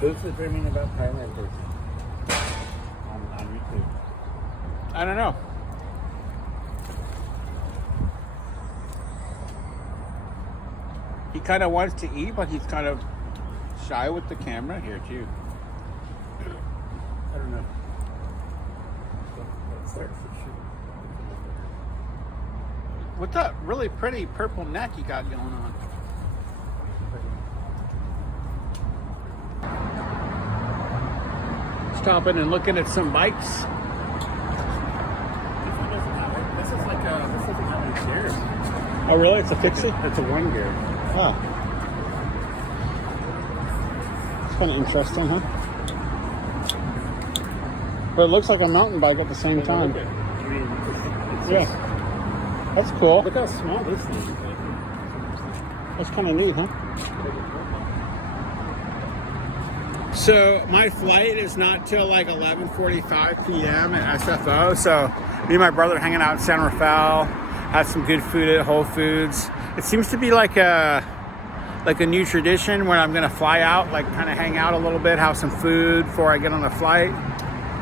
Who's the dreaming about Thailand person on YouTube? I don't know. He kind of wants to eat, but he's kind of shy with the camera here too. I don't know. That's there for sure. What's that really pretty purple neck you got going on? Stopping and looking at some bikes. This one doesn't have it. This doesn't have any gears. Oh, really? It's a fixie? It's a one gear. Oh. It's kind of interesting, huh? But it looks like a mountain bike at the same time. I mean, it's Yeah. That's cool. Look how small this thing is. That's kind of neat, huh? So my flight is not till like 11:45 p.m. at SFO. So me and my brother are hanging out in San Rafael, had some good food at Whole Foods. It seems to be like a new tradition when I'm gonna fly out, like kind of hang out a little bit, have some food before I get on a flight.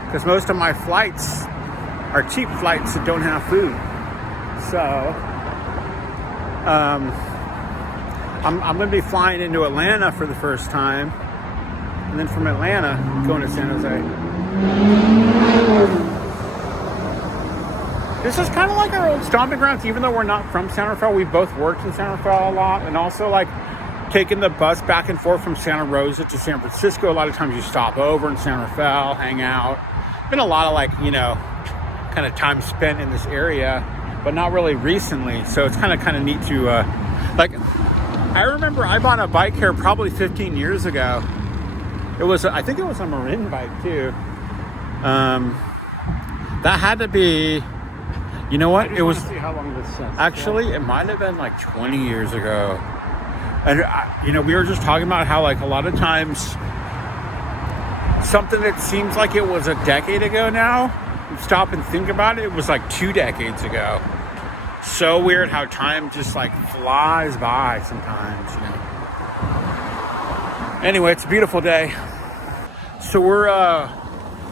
Because most of my flights are cheap flights that don't have food. So I'm gonna be flying into Atlanta for the first time. And then from Atlanta, going to San Jose. This is kind of like our old stomping grounds, even though we're not from San Rafael. We both worked in San Rafael a lot, and also like taking the bus back and forth from Santa Rosa to San Francisco. A lot of times you stop over in San Rafael, hang out. Been a lot of like, you know, kind of time spent in this area, but not really recently. So it's kind of neat to, like, I remember I bought a bike here probably 15 years ago. I think it was a Marin bike too. That had to be, you know what? It was, See how long this sets. actually, it might have been like 20 years ago. And, you know, we were just talking about how like a lot of times something that seems like it was a decade ago now, you stop and think about it, it was like 2 decades ago. So weird how time just like flies by sometimes, you know. Anyway, it's a beautiful day. So we're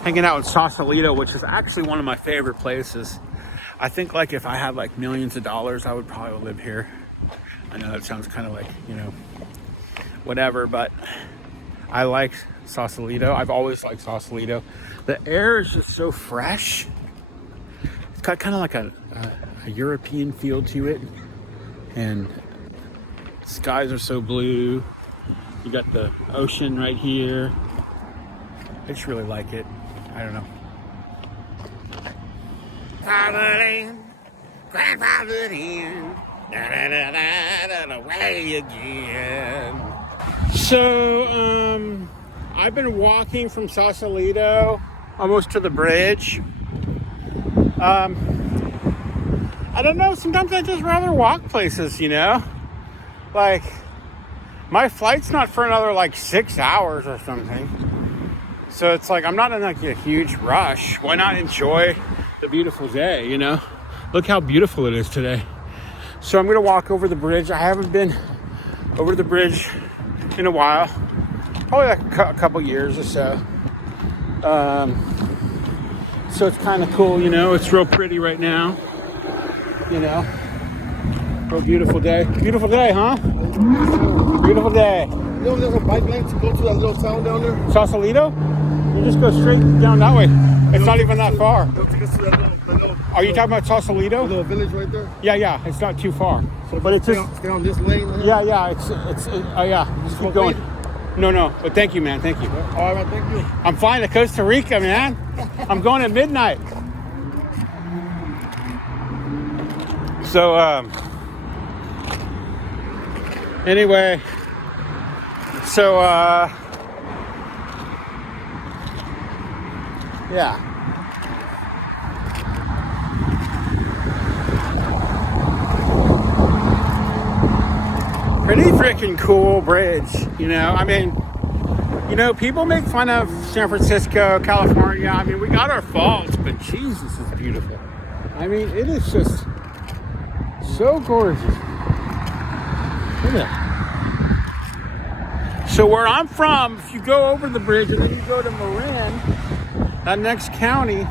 hanging out in Sausalito, which is actually one of my favorite places. I think like if I had like millions of dollars, I would probably live here. I know that sounds kind of like, you know, whatever, but I like Sausalito. I've always liked Sausalito. The air is just so fresh. It's got kind of like a European feel to it. And skies are so blue. You got the ocean right here. I just really like it. I don't know. Fatherland, grandfatherland, away again. So, I've been walking from Sausalito almost to the bridge. I don't know. Sometimes I just rather walk places, you know, like. My flight's not for another like 6 hours or something. So it's like, I'm not in like a huge rush. Why not enjoy the beautiful day, you know? Look how beautiful it is today. So I'm gonna walk over the bridge. I haven't been over the bridge in a while. Probably like a couple years or so. So it's kind of cool, you know? It's real pretty right now. You know? Real beautiful day. Beautiful day, huh? Beautiful day. You know, there's a bike lane to go to that little town down there. Sausalito? You just go straight down that way. It's not even that far. They'll take us to that little Are you talking about Sausalito? little village right there. Yeah. It's not too far. So But it's stay just, on, stay on this lane. Right? yeah. It's yeah. Just keep going. No. But thank you, man. Thank you. All right, thank you. I'm flying to Costa Rica, man. I'm going at midnight. So, anyway, so, yeah. Pretty freaking cool bridge, you know? I mean, you know, people make fun of San Francisco, California. I mean, we got our faults, but Jesus, it's beautiful. I mean, it is just so gorgeous. Look at that. So where I'm from, if you go over the bridge and then you go to Marin, that next county,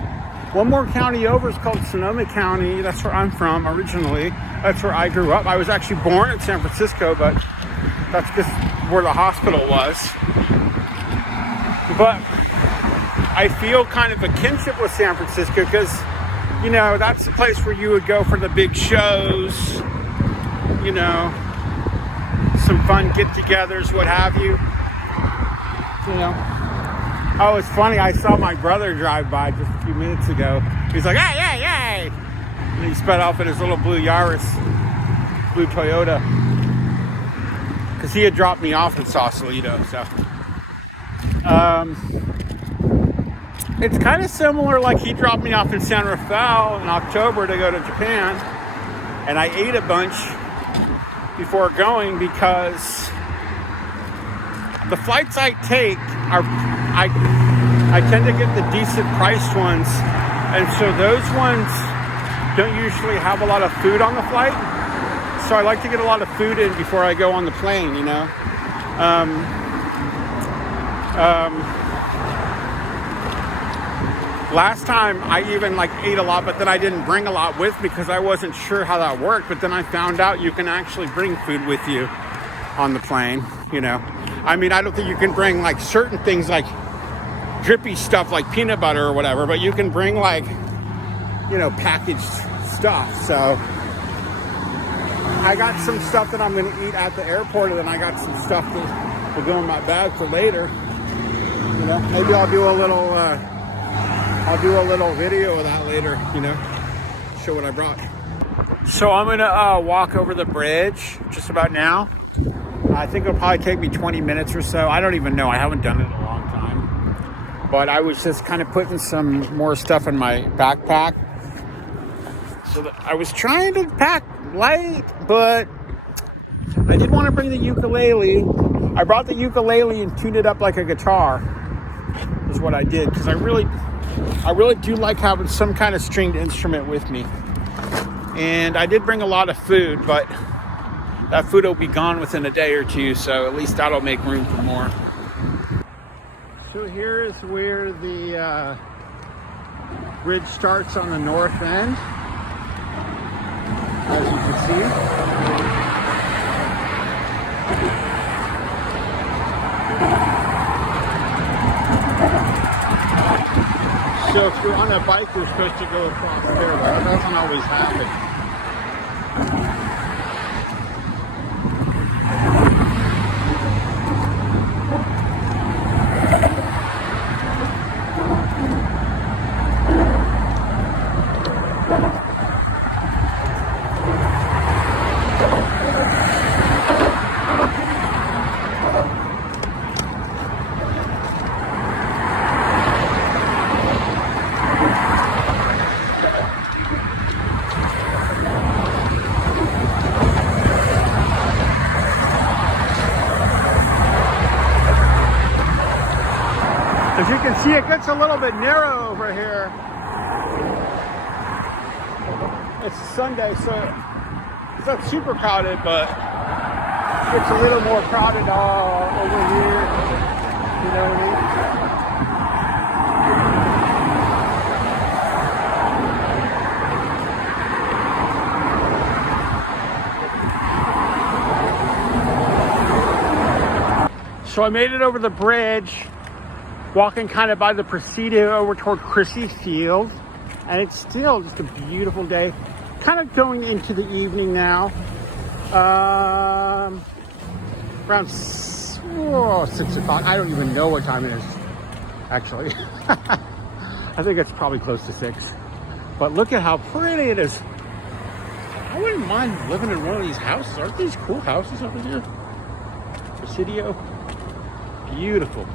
one more county over is called Sonoma County. That's where I'm from originally. That's where I grew up. I was actually born in San Francisco, but that's just where the hospital was. But I feel kind of a kinship with San Francisco because, you know, that's the place where you would go for the big shows, you know, some fun get-togethers, what have you. You know. Oh, it's funny. I saw my brother drive by just a few minutes ago. He's like, "Hey, hey, hey!" And he sped off in his little blue Yaris, blue Toyota, because he had dropped me off in Sausalito. So, it's kind of similar. Like he dropped me off in San Rafael in October to go to Japan, and I ate a bunch before going because the flights I take are, I tend to get the decent priced ones, and so those ones don't usually have a lot of food on the flight. So I like to get a lot of food in before I go on the plane, you know. Last time I even like ate a lot, but then I didn't bring a lot with me because I wasn't sure how that worked. But then I found out you can actually bring food with you on the plane, you know. I mean, I don't think you can bring like certain things like drippy stuff like peanut butter or whatever, but you can bring like, you know, packaged stuff. So I got some stuff that I'm going to eat at the airport, and then I got some stuff that will go in my bag for later. You know, maybe I'll do a little video of that later, you know, show what I brought. So I'm going to walk over the bridge just about now. I think it'll probably take me 20 minutes or so. I don't even know. I haven't done it in a long time. But I was just kind of putting some more stuff in my backpack. So that I was trying to pack light, but I did want to bring the ukulele. I brought the ukulele and tuned it up like a guitar, is what I did. Because I really do like having some kind of stringed instrument with me. And I did bring a lot of food, but that food will be gone within a day or two, so at least that'll make room for more. So here's where the bridge starts on the north end, as you can see. So if you're on a bike, you're supposed to go across there, but that doesn't always happen. As you can see, it gets a little bit narrow over here. It's Sunday, so it's not super crowded, but it's a little more crowded over here. You know what I mean? So I made it over the bridge, walking kind of by the Presidio over toward Chrissy Field, and it's still just a beautiful day. Kind of going into the evening now. Around 6 o'clock. I don't even know what time it is, actually. I think it's probably close to 6. But look at how pretty it is. I wouldn't mind living in one of these houses. Aren't these cool houses over here? Presidio. Beautiful.